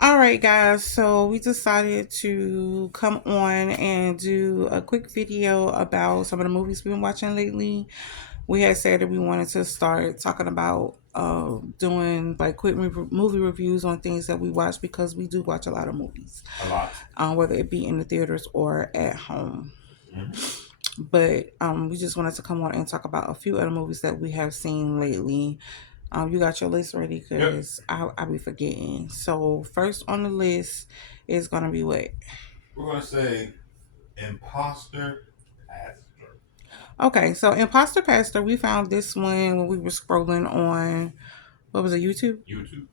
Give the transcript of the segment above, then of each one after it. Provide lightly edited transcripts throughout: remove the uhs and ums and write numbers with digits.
All right, guys. So we decided to come on and do a quick video about some of the movies we've been watching lately. We had said that we wanted to start talking about doing like quick movie reviews on things that we watch because we do watch a lot of movies, A lot. whether it be in the theaters or at home. Hmm. But we just wanted to come on and talk about a few other movies that we have seen lately. You got your list ready? Yep. Because I'll be forgetting. So, first on the list is going to be what? We're gonna say imposter pastor. Okay, so Imposter Pastor, we found this one when we were scrolling on, what was it, YouTube? YouTube.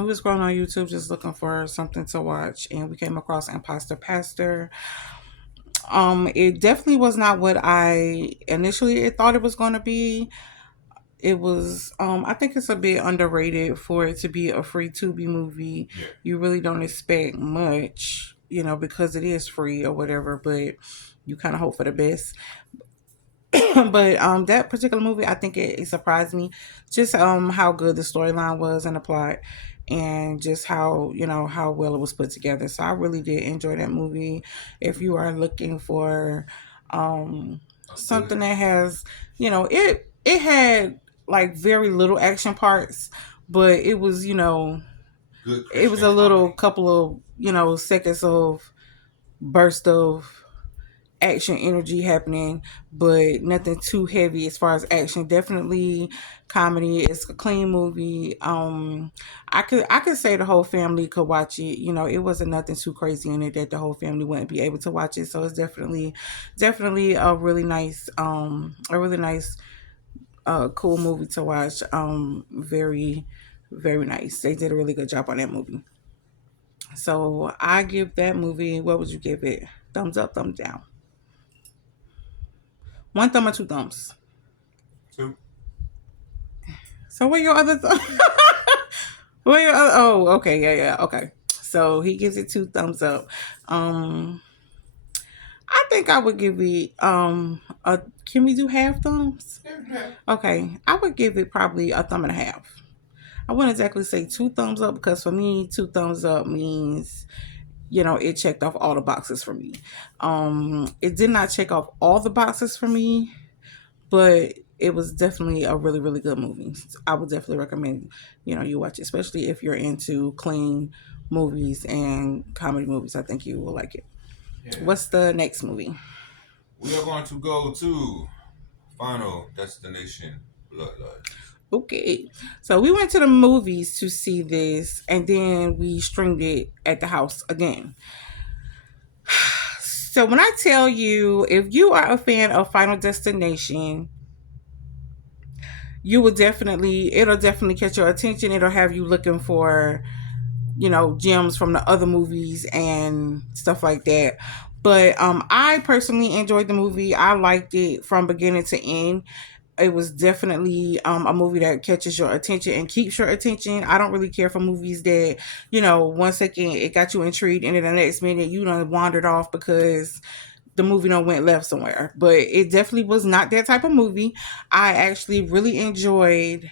We were scrolling on YouTube just looking for something to watch, and we came across Imposter Pastor. It definitely was not what I initially thought it was going to be. It was I think it's a bit underrated for it to be a free Tubi movie. Yeah. You really don't expect much, because it is free or whatever, but you kind of hope for the best. But that particular movie, I think it surprised me just how good the storyline was and the plot, and just how how well it was put together. So I really did enjoy that movie. If you are looking for A good, something that has, it had like very little action parts, but it was, good it was Christian a little comedy. couple of, seconds of burst of action energy happening, but nothing too heavy as far as action. Definitely comedy. It's a clean movie. I could say the whole family could watch it. It wasn't nothing too crazy in it that the whole family wouldn't be able to watch it. So it's definitely a really nice cool movie to watch. Very, very nice. They did a really good job on that movie. So I give that movie, what would you give it? Thumbs up, thumbs down. One thumb or two thumbs. Two. So what your other what your other oh, okay, yeah, okay. So he gives it two thumbs up. Um I think I would give it a can we do half thumbs? Yeah. Okay. I would give it probably a thumb and a half. I wouldn't exactly say two thumbs up because for me, two thumbs up means it checked off all the boxes for me. It did not check off all the boxes for me, but it was definitely a really, really good movie. I would definitely recommend, you watch it, especially if you're into clean movies and comedy movies. I think you will like it. Yeah. What's the next movie? We are going to go to Final Destination Bloodlines. Okay. So we went to the movies to see this and then we streamed it at the house again. So when I tell you, if you are a fan of Final Destination, it'll definitely catch your attention. It'll have you looking for, gems from the other movies and stuff like that. But I personally enjoyed the movie. I liked it from beginning to end. It was definitely a movie that catches your attention and keeps your attention. I don't really care for movies that, 1 second it got you intrigued and then the next minute you done wandered off because the movie done went left somewhere. But it definitely was not that type of movie. I actually really enjoyed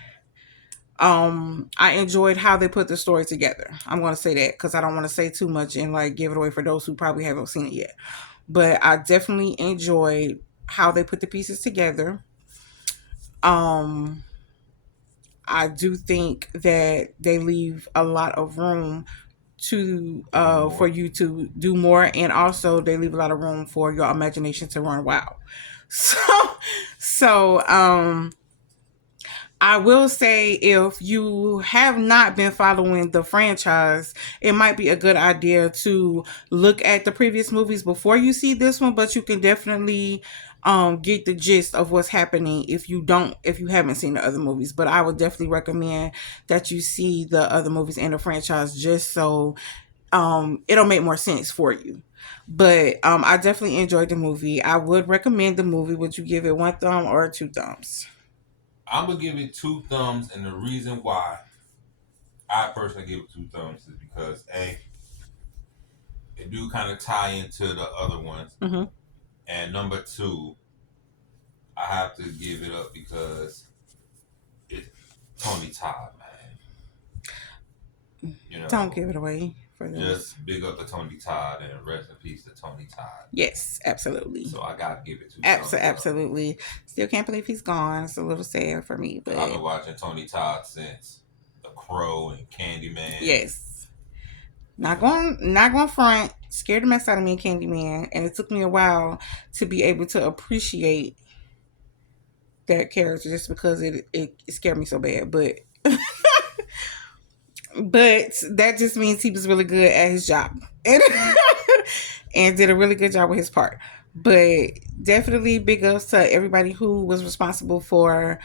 how they put the story together. I'm going to say that because I don't want to say too much and like give it away for those who probably haven't seen it yet. But I definitely enjoyed how they put the pieces together. Um, I do think that they leave a lot of room to Do for more. you to do more, and also they leave a lot of room for your imagination to run wild. So, so I will say if you have not been following the franchise, it might be a good idea to look at the previous movies before you see this one, but you can definitely get the gist of what's happening if you haven't seen the other movies. But I would definitely recommend that you see the other movies in the franchise just so it'll make more sense for you. But I definitely enjoyed the movie. I would recommend the movie. Would you give it one thumb or two thumbs? I'm gonna give it two thumbs, and the reason why I personally give it two thumbs is because it do kind of tie into the other ones, Mm-hmm. and number two, I have to give it up because it's Tony Todd, man. You Don't know, give it away for those. just big up to Tony Todd and rest in peace to Tony Todd. Yes, absolutely. So I gotta give it two thumbs up. Absolutely. Still can't believe he's gone. It's a little sad for me, Cause I've but been watching Tony Todd since The Crow and Candyman. yes. Not going front. Scared the mess out of me in Candyman. And it took me a while to be able to appreciate that character just because it scared me so bad. But that just means he was really good at his job. And, and did a really good job with his part. But definitely big ups to everybody who was responsible for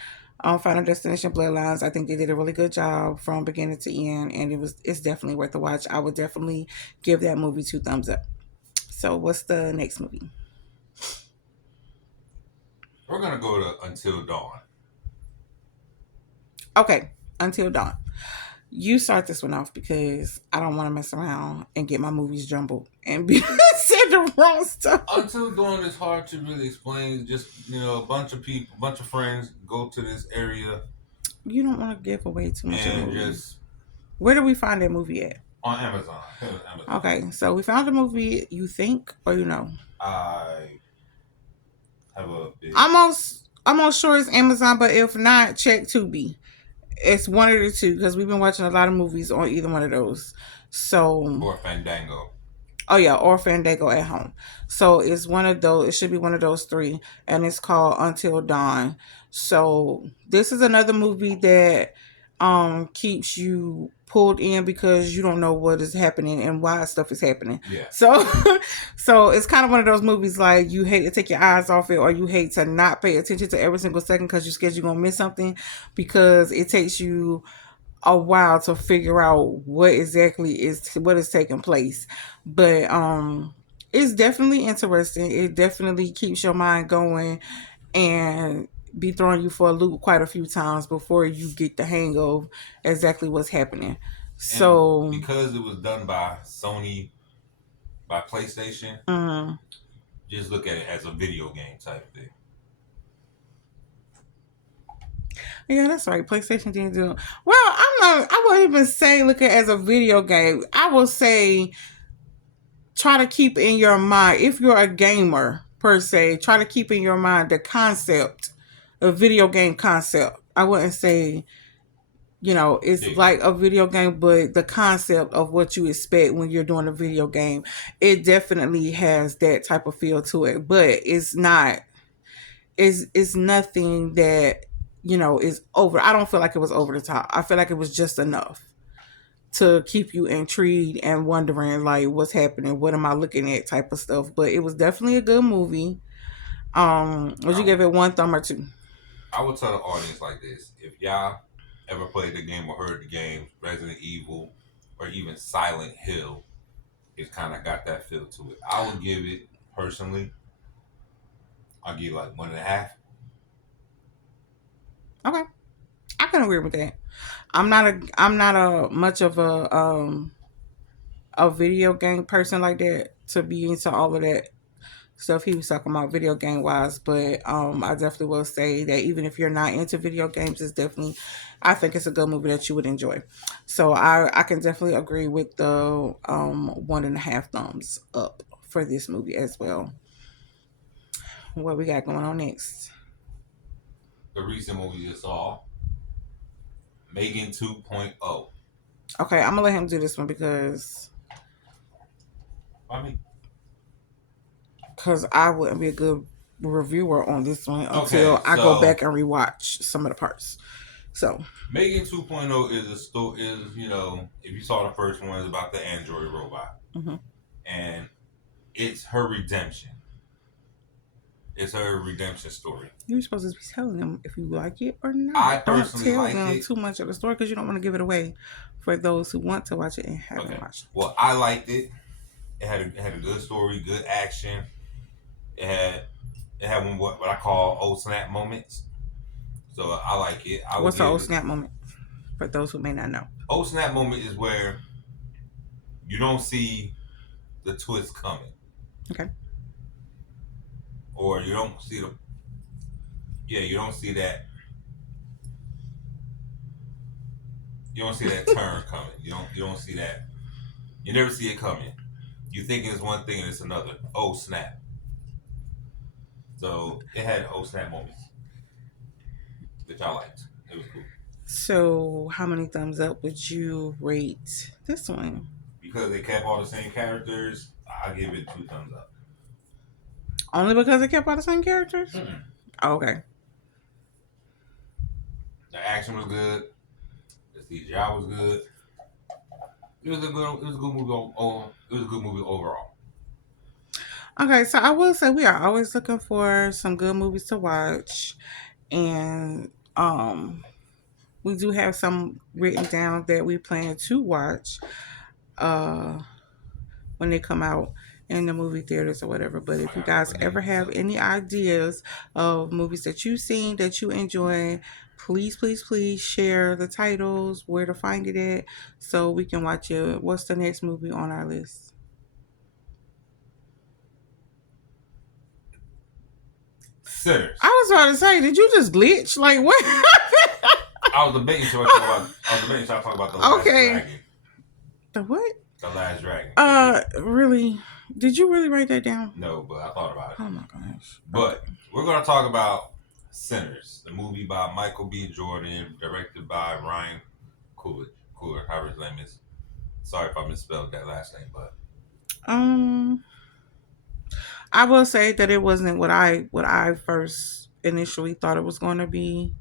Final Destination Bloodlines. I think they did a really good job from beginning to end, and it's definitely worth the watch. I would definitely give that movie two thumbs up. So what's the next movie? We're gonna go to Until Dawn. Okay, Until Dawn. You start this one off because I don't want to mess around and get my movies jumbled and be said the wrong stuff. Until Dawn is hard to really explain. Just a bunch of people, a bunch of friends go to this area You don't want to give away too much of the and movie. just Where do we find that movie at? on Amazon. I think it was Amazon. Okay, so we found a movie. You think or you know? I have a big Almost sure it's Amazon, but if not, check Tubi. It's one of the two because we've been watching a lot of movies on either one of those. So or Fandango. oh yeah, or Fandango at home. So it's one of those. It should be one of those three, and it's called Until Dawn. So this is another movie that keeps you pulled in because you don't know what is happening and why stuff is happening. Yeah. So so it's kind of one of those movies like you hate to take your eyes off it or you hate to not pay attention to every single second because you're scared you're gonna miss something because it takes you a while to figure out what exactly is what is taking place. But it's definitely interesting. It definitely keeps your mind going and be throwing you for a loop quite a few times before you get the hang of exactly what's happening. So and because it was done by Sony, by PlayStation, just look at it as a video game type thing. yeah, that's right. PlayStation didn't do it. Well, I wouldn't even say look at it as a video game. I will say try to keep in your mind, if you're a gamer per se, try to keep in your mind the concept, a video game concept. I wouldn't say, it's Yeah. like a video game, but the concept of what you expect when you're doing a video game, it definitely has that type of feel to it. But it's not, it's nothing that, is over. I don't feel like it was over the top. I feel like it was just enough to keep you intrigued and wondering like what's happening, what am I looking at type of stuff. But it was definitely a good movie. Would you give it one thumb or two? I would tell the audience like this: if y'all ever played the game or heard the game Resident Evil or even Silent Hill, it's kind of got that feel to it. I would give it personally. I'll give it like 1.5. Okay, I can agree with that. I'm not a much of a video game person like that to be into all of that stuff he was talking about video game wise. But I definitely will say that even if you're not into video games, it's definitely, I think it's a good movie that you would enjoy. So I can definitely agree with the 1.5 thumbs up for this movie as well. What we got going on next? The recent movie we just saw, Megan 2.0. Okay, I'm gonna let him do this one I mean, because I wouldn't be a good reviewer on this one until okay, I go so back and rewatch some of the parts. So Megan 2.0 is a story. If you saw the first one, it's about the android robot, mhm. and it's her redemption. It's her redemption story. You're supposed to be telling them if you like it or not. I Don't personally tell like them it. too much of the story because you don't want to give it away for those who want to watch it and haven't Okay. watched it. Well, I liked it. It had a good story, good action. It had one what I call old snap moments. So I like it. I would What's the give old it. snap moment for those who may not know? Old snap moment is where you don't see the twist coming, Okay. or you don't see you don't see that You don't see that turn coming. You don't see that. You never see it coming. You thinking it's one thing and it's another. Oh snap! So it had oh snap moments, which I liked. It was cool So, how many thumbs up would you rate this one? because they kept all the same characters. I give it 2 thumbs up. Only because it kept all the same characters? Mm-mm. Oh, okay. The action was good. The CGI was good. It was a good. It was a good movie. It was a good movie overall. Okay, so I will say we are always looking for some good movies to watch. And we do have some written down that we plan to watch uh when they come out in the movie theaters or whatever. But if I you gotta look guys the ever names have up. any ideas of movies that you've seen that you enjoy, please, please, please share the titles, where to find it at, so we can watch it. What's the next movie on our list? I Sinners. was about to say, did you just glitch? Like what? I was debating should I talk about. I was debating should I talk about the Last Okay. Dragon. The what? The Last Dragon. Did you? Really? Did you really write that down? No, but I thought about it. Oh my gosh. Okay. But we're gonna talk about Sinners, the movie by Michael B. Jordan, directed by Ryan Coogler, however his name is. Sorry if I misspelled that last name, but Um, I will say that it wasn't what I first initially thought it was going to be.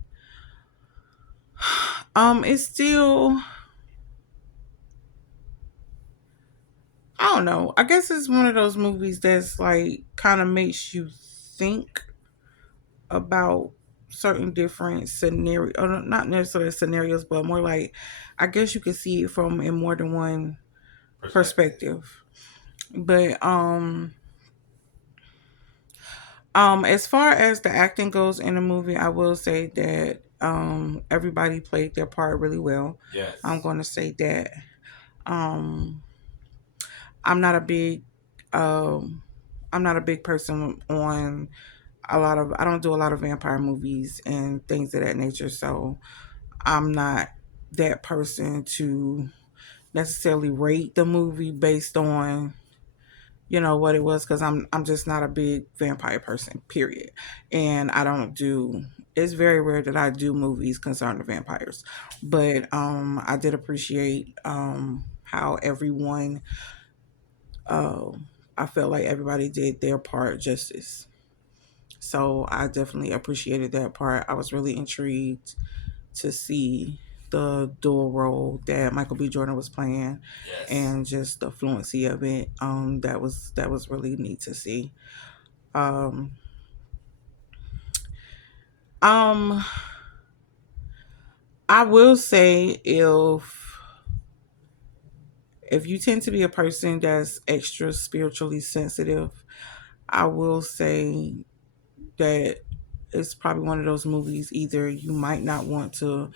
It's still, I don't know. I guess it's one of those movies that's like kind of makes you think about certain different scenarios, or not necessarily scenarios, but more like I guess you could see it from in more than one perspective. perspective. But as far as the acting goes in the movie, I will say that everybody played their part really well. I'm Yes. going to say that. Um, I'm not a big um, I'm not a big person on a lot of. I don't do a lot of vampire movies and things of that nature. So I'm not that person to necessarily rate the movie based on what it was, because I'm just not a big vampire person, period. And I don't do, it's very rare that I do movies concerning vampires. But I did appreciate how everyone, uh, I felt like everybody did their part justice. So I definitely appreciated that part. I was really intrigued to see the dual role that Michael B. Jordan was playing, Yes. and just the fluency of it. That was really neat to see. Um, um, I will say, if you tend to be a person that's extra spiritually sensitive, I will say that it's probably one of those movies either you might not want to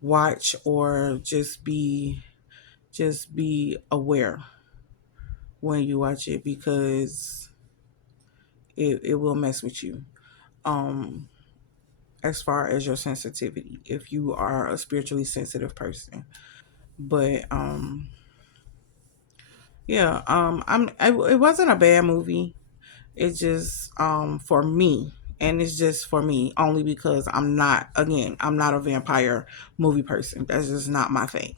watch, or just be aware when you watch it, because it will mess with you. Um, as far as your sensitivity, if you are a spiritually sensitive person. But yeah, it wasn't a bad movie. It just for me, and it's just for me only because I'm not a vampire movie person. That's just not my thing.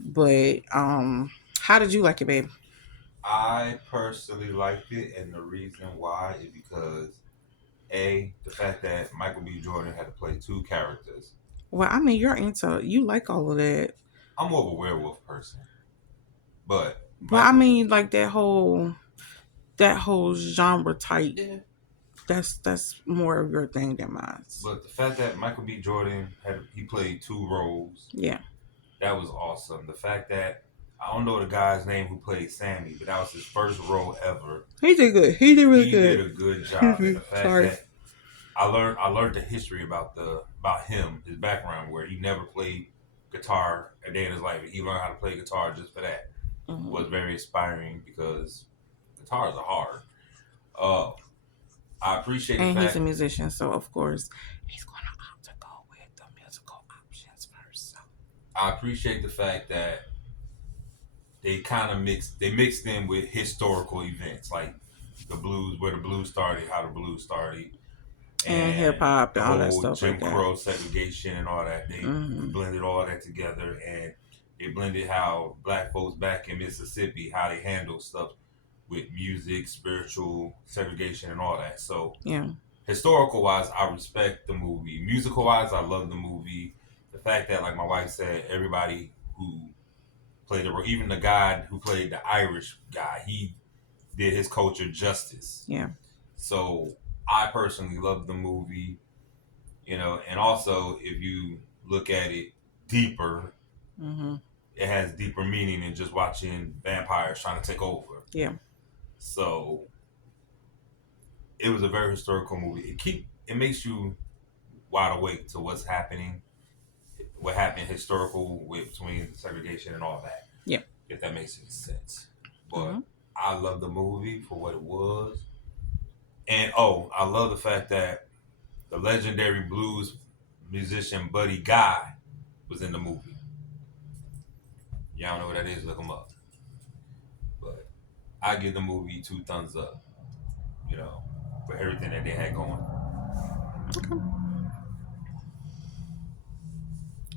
But how did you like it, babe? I personally liked it, and the reason why is because the fact that Michael B. Jordan had to play 2 characters. Well, I mean, you like all of that, I'm more of a werewolf person, but but I Michael. mean, like that whole genre type. Yeah. That's more of your thing than mine. But the fact that Michael B. Jordan he played 2 roles, Yeah, that was awesome. The fact that I don't know the guy's name who played Sammy, but that was his first role ever. he did good. He did really He did good. a good job, and the fact Sorry. that I learned the history about him, his background, where he never played guitar a day in his life. He learned how to play guitar just for that. Was Mhm. very inspiring because guitars are hard. Uh, I appreciate the And he's a fact. musician, so of course he's gonna opt to go with the musical options first. So. I appreciate the fact that they mixed in with historical events like the blues, where the blues started, how the blues started, And hip and hop the and all that whole stuff like Jim that. Crow segregation and all that. They Hmm. blended all that together, and they blended how black folks back in Mississippi, how they handle stuff with music, spiritual segregation, and all that. So Yeah. historical wise, I respect the movie. Musical wise, I love the movie. The fact that, like my wife said, everybody who played the role, even the guy who played the Irish guy, he did his culture justice. Yeah. So I personally love the movie, and also if you look at it deeper, Hmm. it has deeper meaning than just watching vampires trying to take over. Yeah. So it was a very historical movie. It makes you wide awake to what's happening, what happened historical with between segregation and all that. Yeah. If that makes any sense. Hmm. But I love the movie for what it was. And oh, I love the fact that the legendary blues musician Buddy Guy was in the movie. Y'all know what that is, look him up. But I give the movie two thumbs up, you know, for everything that they had going. Okay.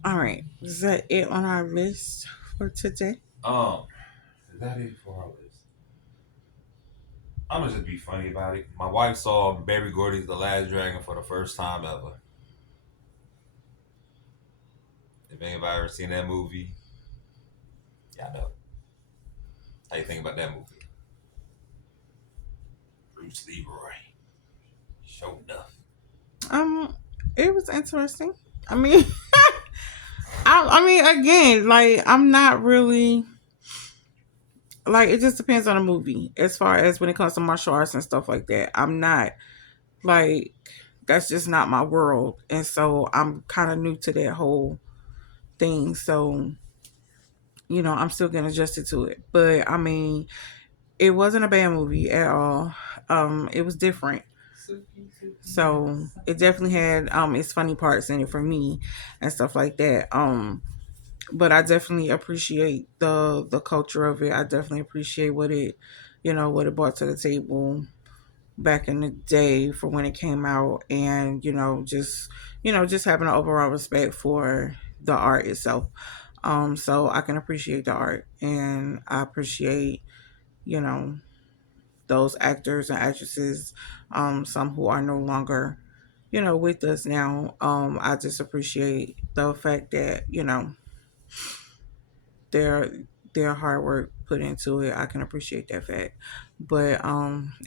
All right. Is that it on our list for today? Um, is that it for our list? I'm gonna just be funny about it. My wife saw Barry Gordy's The Last Dragon for the first time ever. If anybody ever seen that movie, y'all know. How you think about that movie? Bruce Leroy. Show enough. Um, it was interesting. I mean, I mean, again, like I'm not really like it just depends on the movie as far as when it comes to martial arts and stuff like that. I'm not like that's just not my world, and so I'm kind of new to that whole thing. So I'm still getting adjusted to it. But I mean, it wasn't a bad movie at all. It was different. So it definitely had its funny parts in it for me and stuff like that. But I definitely appreciate the culture of it. I definitely appreciate what it brought to the table back in the day for when it came out, and just having an overall respect for the art itself. So I can appreciate the art, and I appreciate you know those actors and actresses, some who are no longer with us now. I just appreciate the fact that their their hard work put into it. I can appreciate that fact. But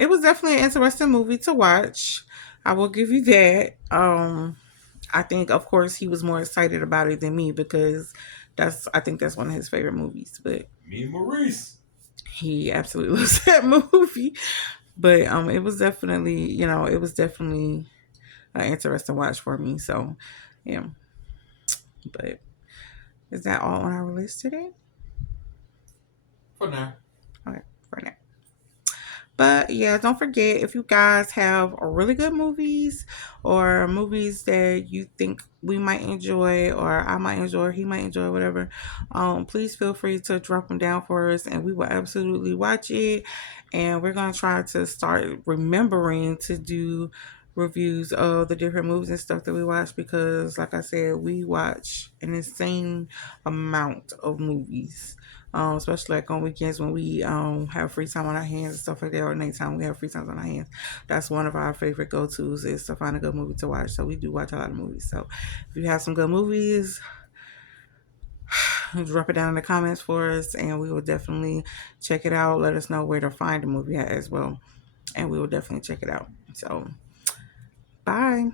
it was definitely an interesting movie to watch. I will give you that. I think of course he was more excited about it than me because I think that's one of his favorite movies. But Me and Maurice. he absolutely loves that movie. But it was definitely an interesting watch for me. So yeah. But is that all on our list today? For now. Okay, for now. But yeah, don't forget if you guys have really good movies or movies that you think we might enjoy or I might enjoy or he might enjoy, whatever, please feel free to drop them down for us and we will absolutely watch it. And we're gonna try to start remembering to do reviews of the different movies and stuff that we watch because like I said, we watch an insane amount of movies, especially like on weekends when we have free time on our hands and stuff like that, or anytime we have free time on our hands. That's one of our favorite go tos is to find a good movie to watch. So we do watch a lot of movies. So if you have some good movies, drop it down in the comments for us, and we will definitely check it out. Let us know where to find the movie at as well, and we will definitely check it out. So bye.